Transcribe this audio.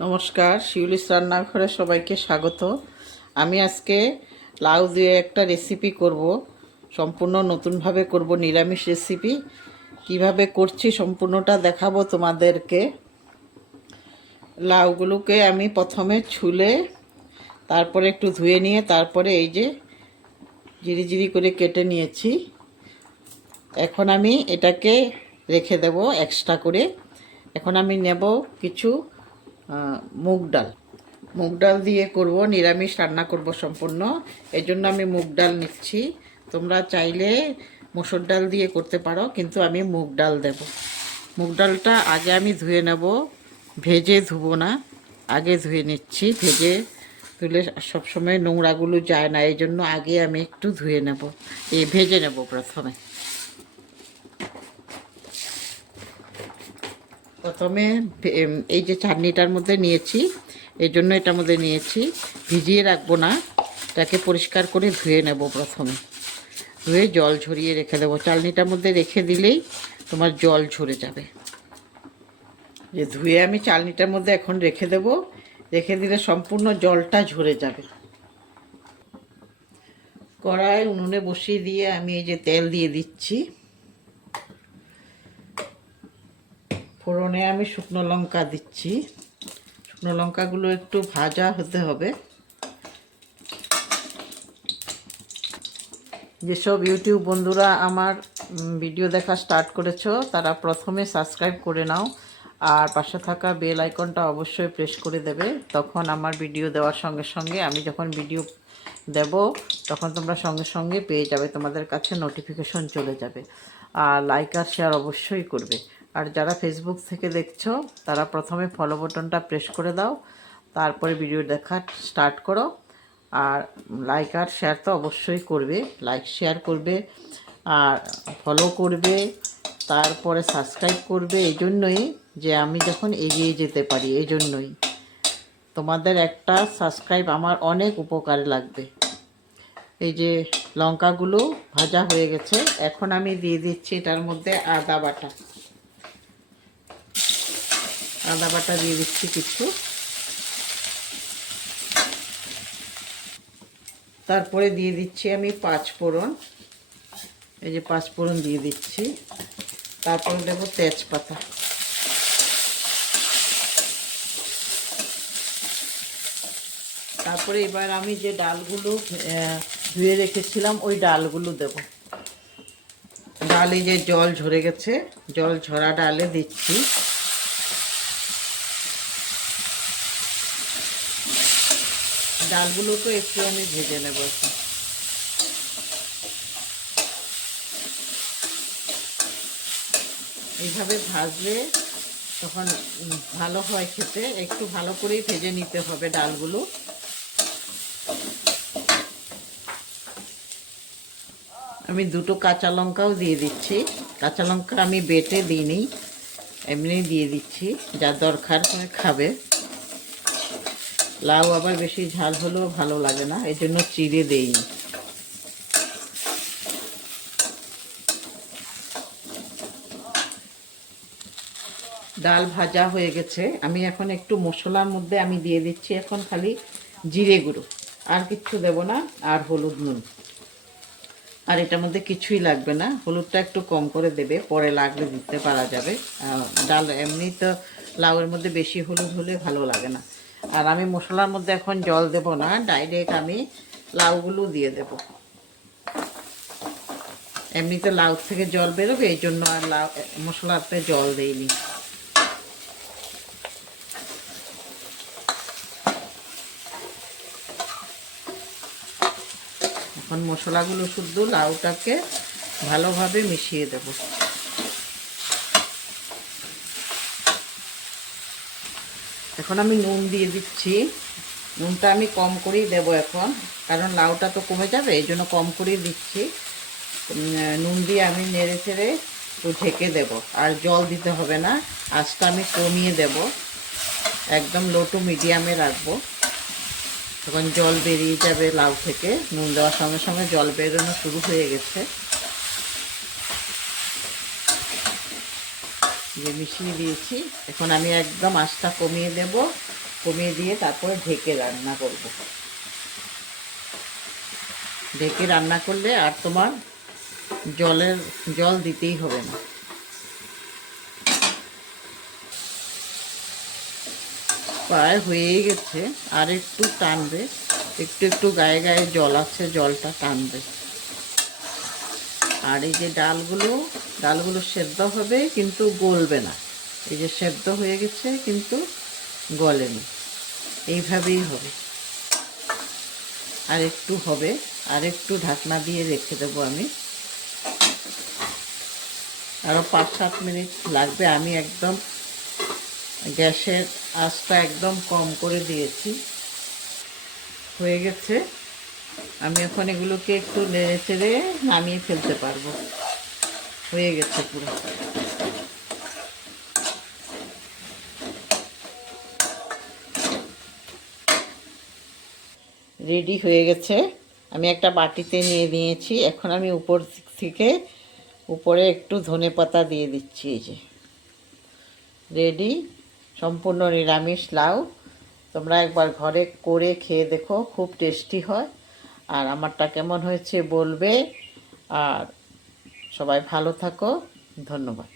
নমস্কার, শিউলিস রান্নাঘরে সবাইকে স্বাগত। আমি আজকে লাউ দিয়ে একটা রেসিপি করব, সম্পূর্ণ নতুনভাবে করব, নিরামিষ রেসিপি। কিভাবে করছি সম্পূর্ণটা দেখাবো তোমাদেরকে। লাউগুলোকে আমি প্রথমে ছুলে তারপরে একটু ধুয়ে নিয়ে তারপরে এই যে জিরি জিরি করে কেটে নিয়েছি। এখন আমি এটাকে রেখে দেব এক্সট্রা করে। এখন আমি নেব কিছু মুগ ডাল। মুগ ডাল দিয়ে করব, নিরামিষ রান্না করব সম্পূর্ণ। এই জন্য আমি মুগ ডাল নিচ্ছি। তোমরা চাইলে মসুর ডাল দিয়ে করতে পারো, কিন্তু আমি মুগ ডাল দেব। মুগ ডালটা আগে আমি ধুয়ে নেব, ভেজে ধুবো না, আগে ধুয়ে নিচ্ছি। ভেজে ধুলে সবসময় নোংরাগুলো যায় না, এই জন্য আগে আমি একটু ধুয়ে নেব, ভেজে নেব প্রথমে। প্রথমে এই যে চাটনিটার মধ্যে নিয়েছি, এই জন্য এটার মধ্যে নিয়েছি, ভিজিয়ে রাখবো না, এটাকে পরিষ্কার করে ধুয়ে নেব প্রথমে। ধুয়ে জল ঝরিয়ে রেখে দেবো। চালনিটার মধ্যে রেখে দিলেই তোমার জল ঝরে যাবে। যে ধুয়ে আমি চালনিটার মধ্যে এখন রেখে দেব, রেখে দিলে সম্পূর্ণ জলটা ঝরে যাবে। কড়াই উনুনে বসিয়ে দিয়ে আমি এই যে তেল দিয়ে দিচ্ছি। ফোড়নে আমি শুকনো লঙ্কা দিচ্ছি। শুকনো লঙ্কাগুলো একটু ভাজা হতে হবে। যেসব ইউটিউব বন্ধুরা আমার ভিডিও দেখা স্টার্ট করেছো, তারা প্রথমে সাবস্ক্রাইব করে নাও, আর পাশে থাকা বেল আইকনটা অবশ্যই প্রেস করে দেবে। তখন আমার ভিডিও দেওয়ার সঙ্গে সঙ্গে, আমি যখন ভিডিও দেব তখন তোমরা সঙ্গে সঙ্গে পেয়ে যাবে, তোমাদের কাছে নোটিফিকেশন চলে যাবে। আর লাইক আর শেয়ার অবশ্যই করবে। আর যারা ফেসবুক থেকে দেখছো, তারা প্রথমে ফলো বাটনটা প্রেস করে দাও, তারপরে ভিডিও দেখা স্টার্ট করো। আর লাইক আর শেয়ার তো অবশ্যই করবে, লাইক শেয়ার করবে আর ফলো করবে, তারপরে সাবস্ক্রাইব করবে। এই জন্যই যে আমি যখন এগিয়ে যেতে পারি, এই জন্যই তোমাদের একটা সাবস্ক্রাইব আমার অনেক উপকারে লাগবে। এই যে লঙ্কাগুলো ভাজা হয়ে গেছে, এখন আমি দিয়ে দিচ্ছি এটার মধ্যে আদা বাটা। আদা বাটা দিয়ে দিচ্ছি কিছু। তারপরে দিয়ে দিচ্ছি আমি পাঁচফোড়ন। এই যে পাঁচফোড়ন দিয়ে দিচ্ছি। তারপরে দেবো তেজপাতা। তারপরে এবার আমি যে ডালগুলো ধুয়ে রেখেছিলাম, ওই ডালগুলো দেব। ডালে যে জল ঝরে গেছে, জল ঝরা ডালে দিচ্ছি। ডালগুলোকে একটু আমি ভেজে নেব। এইভাবে ভাজলে তখন ভালো হয় খেতে। একটু ভালো করেই ভেজে নিতে হবে ডালগুলো। আমি দুটো কাঁচা লঙ্কাও দিয়ে দিচ্ছি। কাঁচা লঙ্কা আমি বেটে দিইনি, এমনি দিয়ে দিচ্ছি, যা দরকার করে খাবে। লাউ আবার বেশি ঝাল হলেও ভালো লাগে না, এই জন্য চিড়ে দেইনি। ডাল ভাজা হয়ে গেছে। আমি এখন একটু মশলার মধ্যে আমি দিয়ে দিচ্ছি এখন খালি জিরে গুঁড়ো, আর কিচ্ছু দেব না, আর হলুদ নুন। আর এটার মধ্যে কিছুই লাগবে না, হলুদটা একটু কম করে দেবে, পরে লাগলে দিতে পারা যাবে। ডাল এমনি তো লাউয়ের মধ্যে বেশি হলুদ হলে ভালো লাগে না। আর আমি মশলার মধ্যে এখন জল দেব না, ডাইরেক্ট আমি লাউগুলো দিয়ে দেব। এমনিতে লাউ থেকে জল বেরোবে, এই জন্য আর লাউ মশলাতে জল দেইনি। এখন মশলাগুলো শুদ্ধ লাউটাকে ভালোভাবে মিশিয়ে দেব। এখন আমি নুন দিয়ে দিচ্ছি। নুনটা আমি কম করেই দেব এখন, কারণ লাউটা তো কমে যাবে, এই জন্য কম করেই দিচ্ছি। নুন দিয়ে আমি নেড়ে চেড়ে ঢেকে দেব। আর জল দিতে হবে না, আঁচটা আমি কমিয়ে দেব, একদম লো টু মিডিয়ামে রাখবো। তখন জল বেরিয়ে যাবে লাউ থেকে, নুন দেওয়ার সঙ্গে সঙ্গে জল বেরোনো শুরু হয়ে গেছে। যে মিশিয়ে দিয়েছি, এখন আমি একদম আঁচটা কমিয়ে দেব, কমিয়ে দিয়ে তারপরে ঢেকে রান্না করব। ঢেকে রান্না করলে আর তোমার জল দিতেই হবে না। প্রায় হয়েই গেছে, আর একটু টানবে, একটু একটু গায়ে গায়ে জল আছে, জলটা টানবে। আর এই যে ডালগুলো সেদ্ধ হবে কিন্তু গলবে না। এই যে সেদ্ধ হয়ে গেছে কিন্তু গলেনি, এইভাবেই হবে। আর একটু হবে, আর একটু ঢাকনা দিয়ে রেখে দেবো আমি, আরও 5-7 মিনিট লাগবে। আমি একদম গ্যাসের আঁচটা একদম কম করে দিয়েছি। হয়ে গেছে, আমি এখন এগুলোকে একটু নেড়ে চেড়ে নামিয়ে ফেলতে পারবো। হয়ে গেছে পুরো। রেডি হয়ে গেছে। আমি একটা বাটিতে নিয়ে নিয়েছি। এখন আমি উপর থেকে উপরে একটু ধনেপাতা দিয়ে দিচ্ছি। এই যে রেডি, সম্পূর্ণ নিরামিষ লাউ। তোমরা একবার ঘরে করে খেয়ে দেখো, খুব টেস্টি হয়। আর আমারটা কেমন হয়েছে বলবে। আর সবাই ভালো থাকো, ধন্যবাদ।